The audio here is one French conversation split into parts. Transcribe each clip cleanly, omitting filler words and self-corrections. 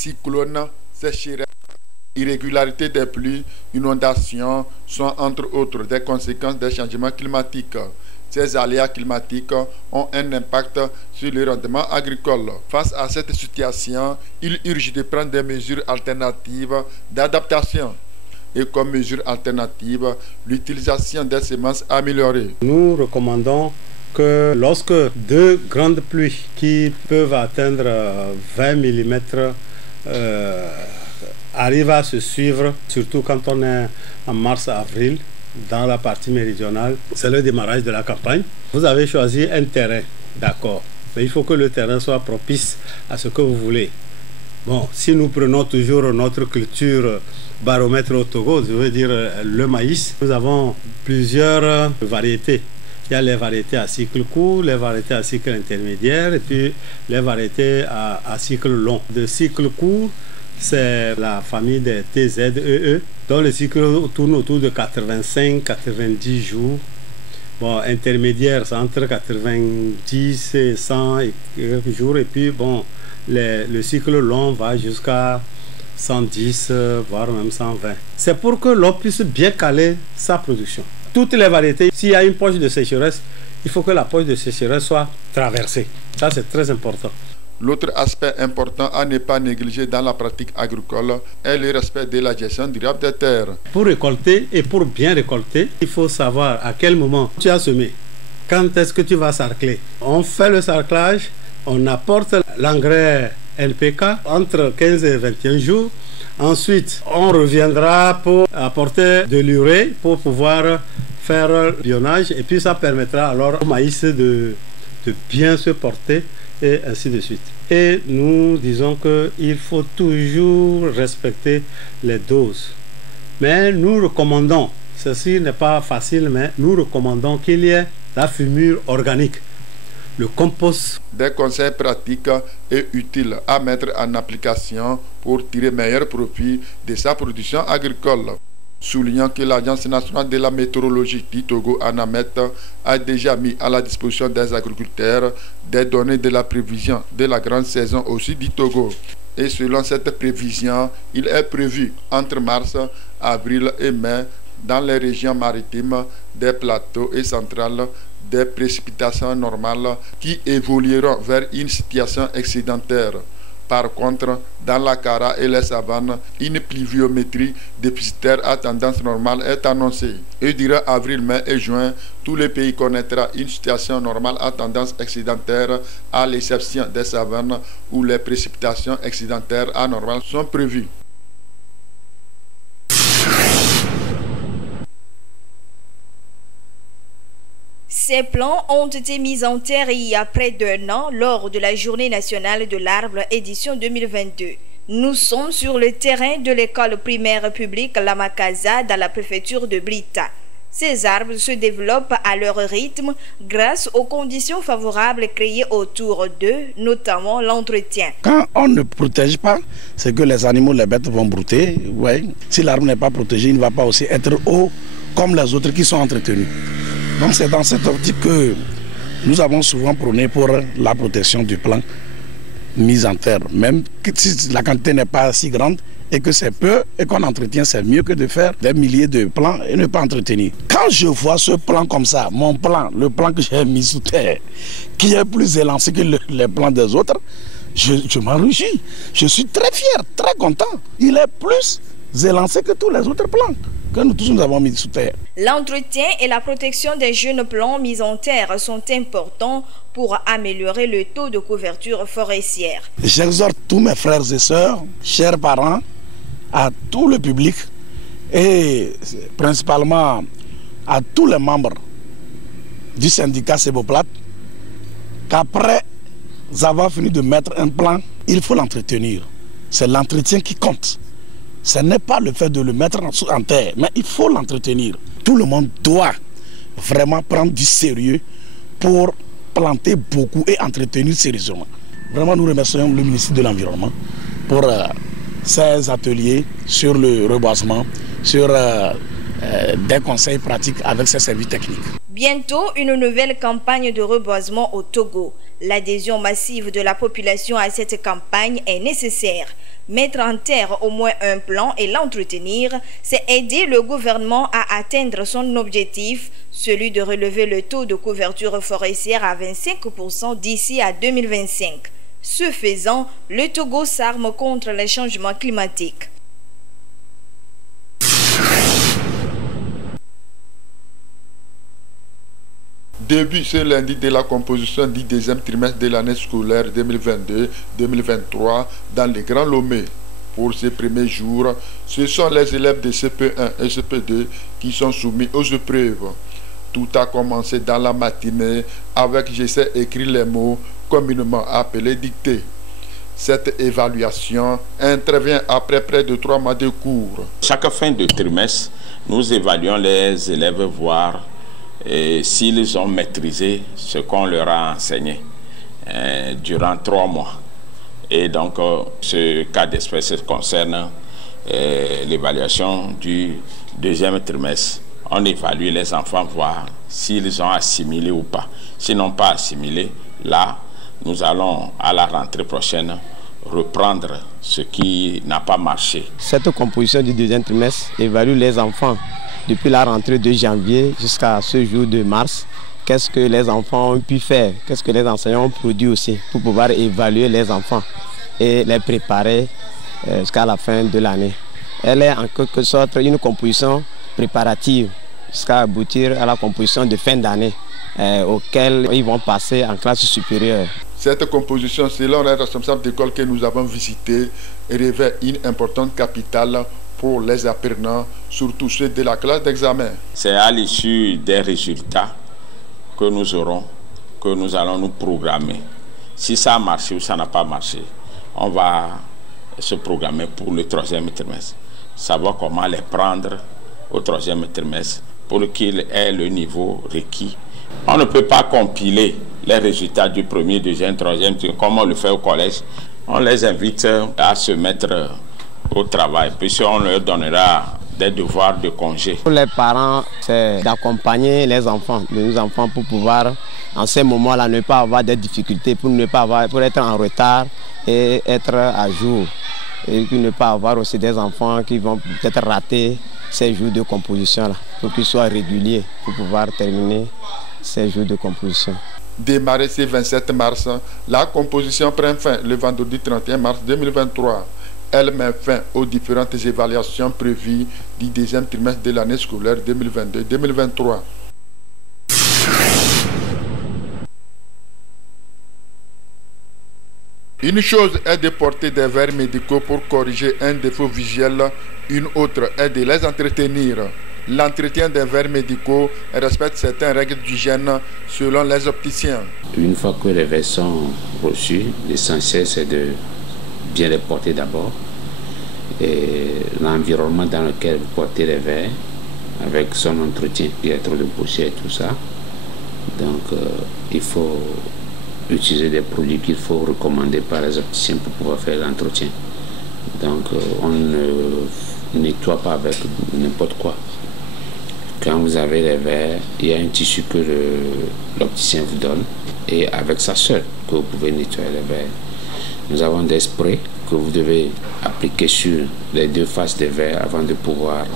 cyclones, sécheresses, irrégularités des pluies, inondations sont entre autres des conséquences des changements climatiques. Ces aléas climatiques ont un impact sur le rendement agricole. Face à cette situation, il urge de prendre des mesures alternatives d'adaptation. Et comme mesure alternative, l'utilisation des semences améliorées. Nous recommandons que lorsque deux grandes pluies qui peuvent atteindre 20 mm arrivent à se suivre, surtout quand on est en mars-avril, dans la partie méridionale, c'est le démarrage de la campagne. Vous avez choisi un terrain, d'accord, mais il faut que le terrain soit propice à ce que vous voulez. Bon, si nous prenons toujours notre culture baromètre au Togo, je veux dire le maïs, nous avons plusieurs variétés. Il y a les variétés à cycle court, les variétés à cycle intermédiaire et puis les variétés à cycle long. De cycle court, c'est la famille des TZEE, dont le cycle tourne autour de 85-90 jours. Bon, intermédiaire, c'est entre 90 et 100 jours. Et puis, bon, le cycle long va jusqu'à 110, voire même 120. C'est pour que l'on puisse bien caler sa production. Toutes les variétés, s'il y a une poche de sécheresse, il faut que la poche de sécheresse soit traversée. Ça, c'est très important. L'autre aspect important à ne pas négliger dans la pratique agricole est le respect de la gestion durable des terres. Pour récolter et pour bien récolter, il faut savoir à quel moment tu as semé. Quand est-ce que tu vas sarcler? On fait le sarclage, on apporte l'engrais NPK entre 15 et 21 jours. Ensuite, on reviendra pour apporter de l'urée pour pouvoir faire le bionnage. Et puis ça permettra alors au maïs de bien se porter et ainsi de suite. Et nous disons qu'il faut toujours respecter les doses. Mais nous recommandons, ceci n'est pas facile, mais nous recommandons qu'il y ait la fumure organique, le compost. Des conseils pratiques et utiles à mettre en application pour tirer meilleur profit de sa production agricole. Soulignant que l'Agence nationale de la météorologie du Togo, ANAMET, a déjà mis à la disposition des agriculteurs des données de la prévision de la grande saison au sud du Togo. Et selon cette prévision, il est prévu entre mars, avril et mai, dans les régions maritimes, des plateaux et centrales, des précipitations normales qui évolueront vers une situation excédentaire. Par contre, dans la Kara et les savanes, une pluviométrie déficitaire à tendance normale est annoncée. Et durant avril, mai et juin, tout le pays connaîtra une situation normale à tendance excédentaire, à l'exception des savanes où les précipitations excédentaires anormales sont prévues. Ces plans ont été mis en terre il y a près d'1 an lors de la Journée nationale de l'arbre édition 2022. Nous sommes sur le terrain de l'école primaire publique Lamakaza dans la préfecture de Blita. Ces arbres se développent à leur rythme grâce aux conditions favorables créées autour d'eux, notamment l'entretien. Quand on ne protège pas, c'est que les animaux, les bêtes vont brouter. Ouais. Si l'arbre n'est pas protégé, il ne va pas aussi être haut comme les autres qui sont entretenus. Donc c'est dans cette optique que nous avons souvent prôné pour la protection du plan mis en terre. Même si la quantité n'est pas si grande et que c'est peu et qu'on entretient, c'est mieux que de faire des milliers de plants et ne pas entretenir. Quand je vois ce plan comme ça, mon plan, le plan que j'ai mis sous terre, qui est plus élancé que les plans des autres, je m'enrichis. Je suis très fier, très content. Il est plus élancé que tous les autres plans que nous tous nous avons mis sous terre. L'entretien et la protection des jeunes plants mis en terre sont importants pour améliorer le taux de couverture forestière. J'exhorte tous mes frères et sœurs, chers parents, à tout le public et principalement à tous les membres du syndicat Seboplat qu'après avoir fini de mettre un plan, il faut l'entretenir. C'est l'entretien qui compte. Ce n'est pas le fait de le mettre en terre, mais il faut l'entretenir. Tout le monde doit vraiment prendre du sérieux pour planter beaucoup et entretenir sérieusement. Vraiment, nous remercions le ministre de l'Environnement pour ces ateliers sur le reboisement, sur des conseils pratiques avec ces services techniques. Bientôt, une nouvelle campagne de reboisement au Togo. L'adhésion massive de la population à cette campagne est nécessaire. Mettre en terre au moins un plan et l'entretenir, c'est aider le gouvernement à atteindre son objectif, celui de relever le taux de couverture forestière à 25% d'ici à 2025. Ce faisant, le Togo s'arme contre les changements climatiques. Début ce lundi de la composition du deuxième trimestre de l'année scolaire 2022-2023 dans les Grands Lomé. Pour ces premiers jours, ce sont les élèves de CP1 et CP2 qui sont soumis aux épreuves. Tout a commencé dans la matinée avec je sais écrire les mots communément appelés dictées. Cette évaluation intervient après près de 3 mois de cours. Chaque fin de trimestre, nous évaluons les élèves, voir s'ils ont maîtrisé ce qu'on leur a enseigné durant 3 mois. Et donc, ce cas d'espèce concerne l'évaluation du deuxième trimestre. On évalue les enfants, voir s'ils ont assimilé ou pas. S'ils n'ont pas assimilé, là, nous allons à la rentrée prochaine reprendre ce qui n'a pas marché. Cette composition du deuxième trimestre évalue les enfants depuis la rentrée de janvier jusqu'à ce jour de mars. Qu'est-ce que les enfants ont pu faire, qu'est-ce que les enseignants ont produit aussi pour pouvoir évaluer les enfants et les préparer jusqu'à la fin de l'année. Elle est en quelque sorte une composition préparative jusqu'à aboutir à la composition de fin d'année auquel ils vont passer en classe supérieure. Cette composition, selon les responsables d'école que nous avons visités, revêt une importante capitale pour les apprenants, surtout ceux de la classe d'examen. C'est à l'issue des résultats que nous aurons, que nous allons nous programmer. Si ça a marché ou ça n'a pas marché, on va se programmer pour le troisième trimestre. Savoir comment les prendre au troisième trimestre pour qu'ils aient le niveau requis. On ne peut pas compiler les résultats du premier, deuxième, troisième trimestre comme on le fait au collège. On les invite à se mettre au travail, puisqu'on leur donnera des devoirs de congé. Pour les parents, c'est d'accompagner les enfants, nos enfants, pour pouvoir, en ces moments-là, ne pas avoir des difficultés, pour être en retard et être à jour. Et puis ne pas avoir aussi des enfants qui vont peut-être rater ces jours de composition-là, pour qu'ils soient réguliers, pour pouvoir terminer ces jours de composition. Démarré ce 27 mars, la composition prend fin le vendredi 31 mars 2023. Elle met fin aux différentes évaluations prévues du deuxième trimestre de l'année scolaire 2022-2023. Une chose est de porter des verres médicaux pour corriger un défaut visuel, une autre est de les entretenir. L'entretien des verres médicaux respecte certaines règles d'hygiène selon les opticiens. Une fois que les verres sont reçus, l'essentiel c'est de bien les porter d'abord. Et l'environnement dans lequel vous portez les verres, avec son entretien, il y a trop de poussière et tout ça. Donc il faut utiliser des produits qu'il faut recommander par les opticiens pour pouvoir faire l'entretien. Donc on ne nettoie pas avec n'importe quoi. Quand vous avez les verres, il y a un tissu que l'opticien vous donne et avec ça seul que vous pouvez nettoyer les verres. Nous avons des sprays que vous devez appliquer sur les deux faces des verres avant de pouvoir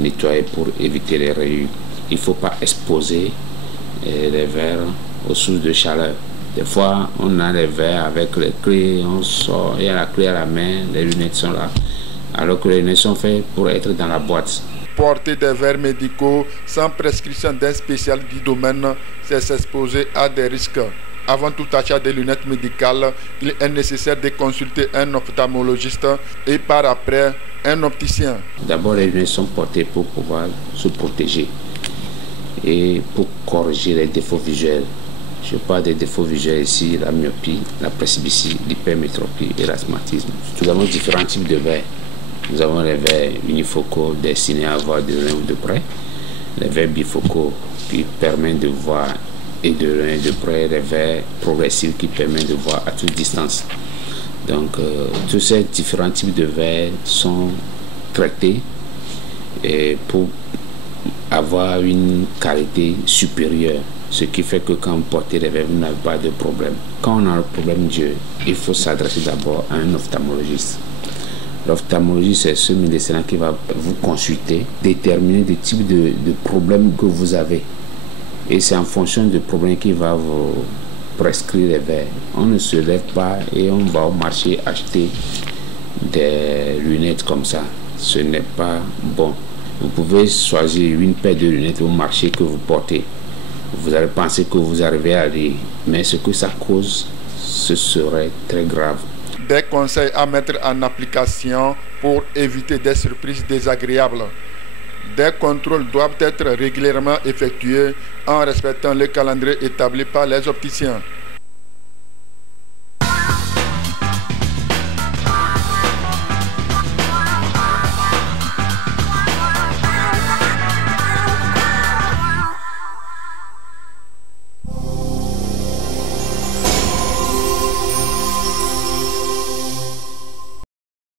nettoyer pour éviter les rayures. Il ne faut pas exposer les verres aux sources de chaleur. Des fois, on a les verres avec les clés, on sort, il y a la clé à la main, les lunettes sont là, alors que les lunettes sont faites pour être dans la boîte. Porter des verres médicaux sans prescription d'un spécial du domaine, c'est s'exposer à des risques. Avant tout achat de lunettes médicales, il est nécessaire de consulter un ophtalmologiste et par après un opticien. D'abord, les lunettes sont portées pour pouvoir se protéger et pour corriger les défauts visuels. Je parle des défauts visuels ici, la myopie, la presbytie, l'hypermétropie et l'asthmatisme. Nous avons différents types de verres. Nous avons les verres unifocaux destinés à voir de loin ou de près, les verres bifocaux qui permettent de voir et de loin et de près, les verres progressifs qui permettent de voir à toute distance. Donc tous ces différents types de verres sont traités et pour avoir une qualité supérieure. Ce qui fait que quand vous portez les verres, vous n'avez pas de problème. Quand on a un problème d'yeux, il faut s'adresser d'abord à un ophtalmologiste. L'ophtalmologiste, c'est ce médecin qui va vous consulter, déterminer le type de problème que vous avez. Et c'est en fonction du problème qu'il va vous prescrire les verres. On ne se lève pas et on va au marché acheter des lunettes comme ça. Ce n'est pas bon. Vous pouvez choisir une paire de lunettes au marché que vous portez. Vous allez penser que vous arrivez à lire, mais ce que ça cause, ce serait très grave. Des conseils à mettre en application pour éviter des surprises désagréables. Des contrôles doivent être régulièrement effectués en respectant le calendrier établi par les opticiens.